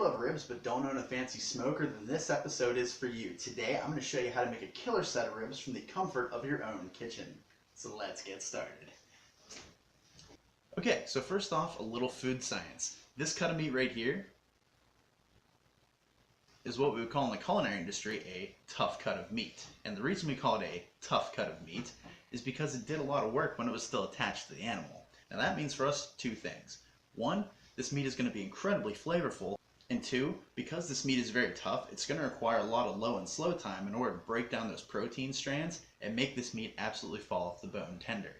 you love ribs but don't own a fancy smoker, then this episode is for you. Today I'm going to show you how to make a killer set of ribs from the comfort of your own kitchen. So let's get started. Okay, so first off, a little food science. This cut of meat right here is what we would call in the culinary industry a tough cut of meat. And the reason we call it a tough cut of meat is because it did a lot of work when it was still attached to the animal. Now that means for us two things. One, this meat is going to be incredibly flavorful. And two, because this meat is very tough, it's going to require a lot of low and slow time in order to break down those protein strands and make this meat absolutely fall off the bone tender.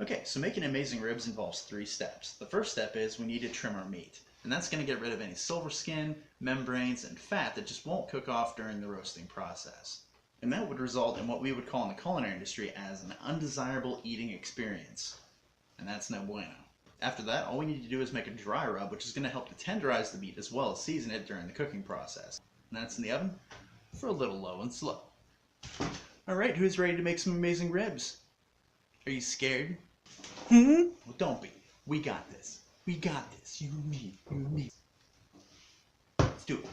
Okay, so making amazing ribs involves 3 steps. The first step is we need to trim our meat. And that's going to get rid of any silver skin, membranes, and fat that just won't cook off during the roasting process. And that would result in what we would call in the culinary industry as an undesirable eating experience. And that's no bueno. After that, all we need to do is make a dry rub, which is going to help to tenderize the meat as well as season it during the cooking process. And that's in the oven for a little low and slow. Alright, who's ready to make some amazing ribs? Are you scared? Well, don't be. We got this. We got this. You and me. You and me. Let's do it.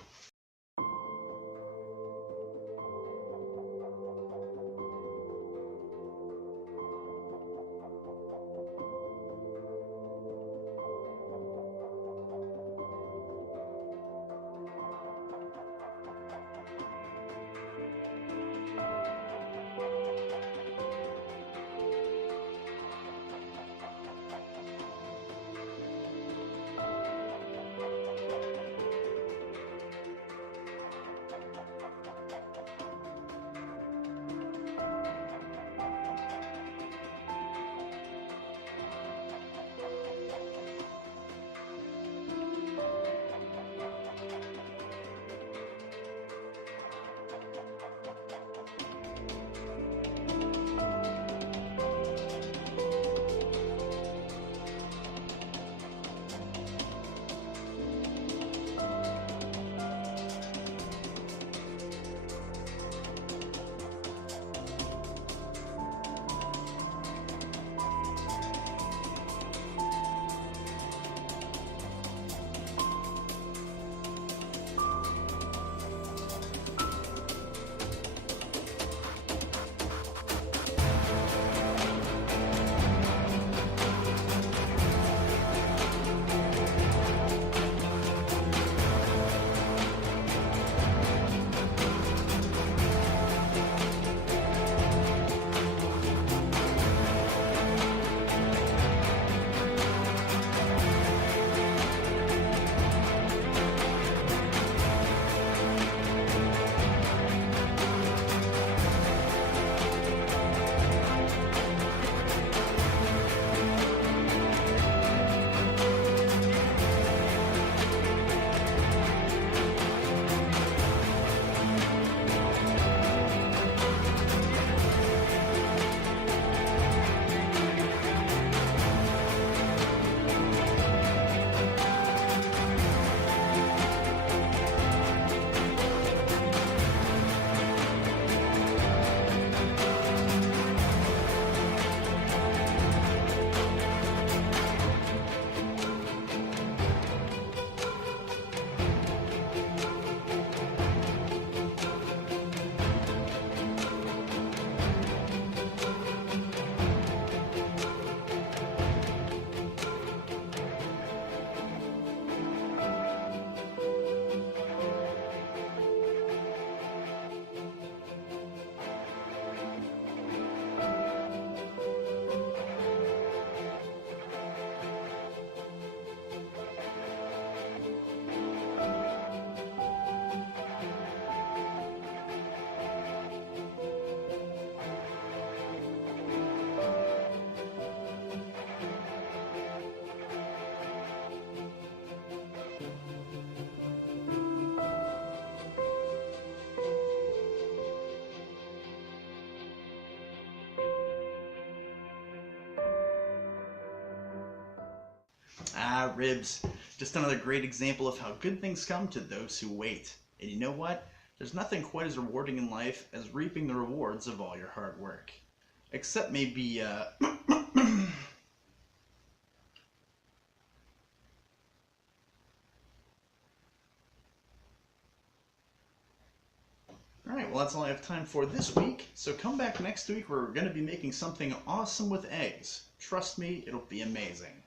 Ah, ribs. Just another great example of how good things come to those who wait. And you know what? There's nothing quite as rewarding in life as reaping the rewards of all your hard work. Except maybe, well, that's all I have time for this week. So come back next week where we're going to be making something awesome with eggs. Trust me, it'll be amazing.